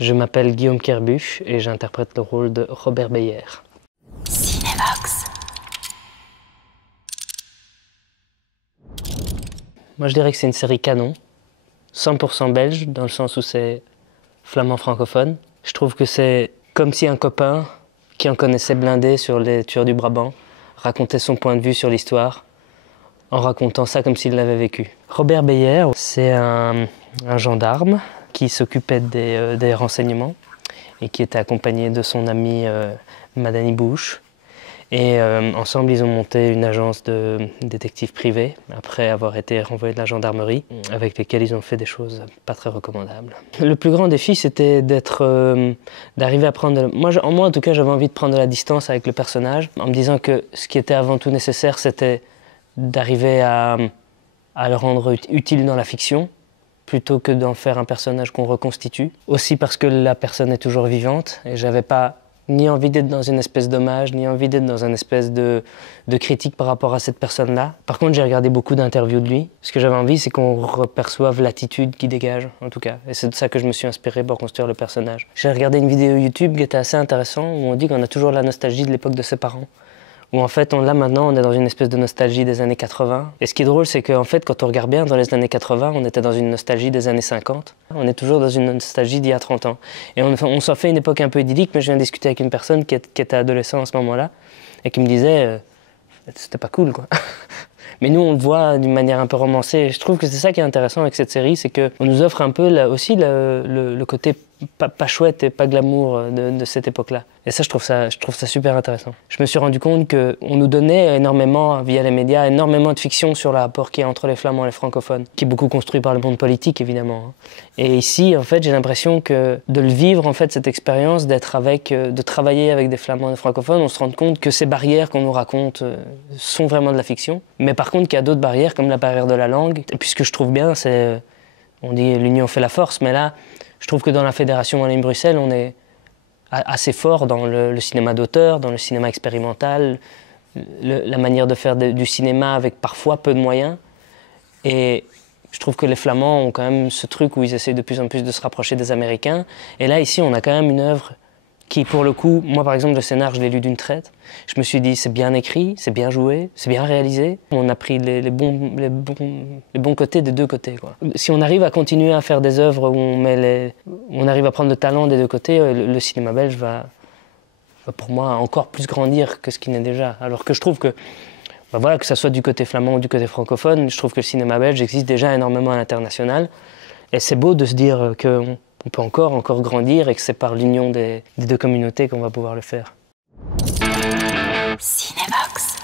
Je m'appelle Guillaume Kerbuch et j'interprète le rôle de Robert Beyer. Cinévox. Moi je dirais que c'est une série canon, 100% belge, dans le sens où c'est flamand francophone. Je trouve que c'est comme si un copain qui en connaissait blindé sur les tueurs du Brabant racontait son point de vue sur l'histoire en racontant ça comme s'il l'avait vécu. Robert Beyer, c'est un gendarme qui s'occupait des renseignements et qui était accompagné de son ami Madani Bush. Et ensemble, ils ont monté une agence de détectives privés après avoir été renvoyés de la gendarmerie, avec lesquels ils ont fait des choses pas très recommandables. Le plus grand défi, c'était d'arriver à prendre... Moi, en tout cas, j'avais envie de prendre de la distance avec le personnage, en me disant que ce qui était avant tout nécessaire, c'était d'arriver à le rendre utile dans la fiction, plutôt que d'en faire un personnage qu'on reconstitue. Aussi parce que la personne est toujours vivante, et j'avais pas ni envie d'être dans une espèce d'hommage, ni envie d'être dans une espèce de critique par rapport à cette personne-là. Par contre, j'ai regardé beaucoup d'interviews de lui. Ce que j'avais envie, c'est qu'on reperçoive l'attitude qu'il dégage, en tout cas. Et c'est de ça que je me suis inspiré pour construire le personnage. J'ai regardé une vidéo YouTube qui était assez intéressante, où on dit qu'on a toujours la nostalgie de l'époque de ses parents. Où en fait, là maintenant, on est dans une espèce de nostalgie des années 80. Et ce qui est drôle, c'est qu'en fait, quand on regarde bien, dans les années 80, on était dans une nostalgie des années 50. On est toujours dans une nostalgie d'il y a 30 ans. Et on s'en fait une époque un peu idyllique, mais je viens de discuter avec une personne qui était adolescent à ce moment-là, et qui me disait c'était pas cool, quoi. Mais nous, on le voit d'une manière un peu romancée. Et je trouve que c'est ça qui est intéressant avec cette série, c'est qu'on nous offre un peu aussi le côté pas chouette et pas glamour de cette époque-là. Et ça, je trouve ça super intéressant. Je me suis rendu compte qu'on nous donnait énormément, via les médias, énormément de fiction sur le rapport qu'il y a entre les Flamands et les francophones, qui est beaucoup construit par le monde politique, évidemment. Et ici, en fait, j'ai l'impression que de le vivre, en fait, cette expérience, de travailler avec des Flamands et des francophones, on se rend compte que ces barrières qu'on nous raconte sont vraiment de la fiction. Mais par contre, qu'il y a d'autres barrières, comme la barrière de la langue. Et puis ce que je trouve bien, c'est, on dit l'union fait la force, mais là, je trouve que dans la Fédération Wallonie-Bruxelles, on est assez fort dans le cinéma d'auteur, dans le cinéma expérimental, la manière de faire du cinéma avec parfois peu de moyens. Et je trouve que les Flamands ont quand même ce truc où ils essaient de plus en plus de se rapprocher des Américains. Et là, ici, on a quand même une œuvre qui, pour le coup, moi par exemple, le scénar, je l'ai lu d'une traite. Je me suis dit, c'est bien écrit, c'est bien joué, c'est bien réalisé. On a pris les bons côtés des deux côtés, quoi. Si on arrive à continuer à faire des œuvres où on arrive à prendre le talent des deux côtés, le cinéma belge va, pour moi, encore plus grandir que ce qu'il n'est déjà. Alors que je trouve que, voilà, que ça soit du côté flamand ou du côté francophone, je trouve que le cinéma belge existe déjà énormément à l'international. Et c'est beau de se dire qu'on peut encore grandir et que c'est par l'union des deux communautés qu'on va pouvoir le faire. Cinévox.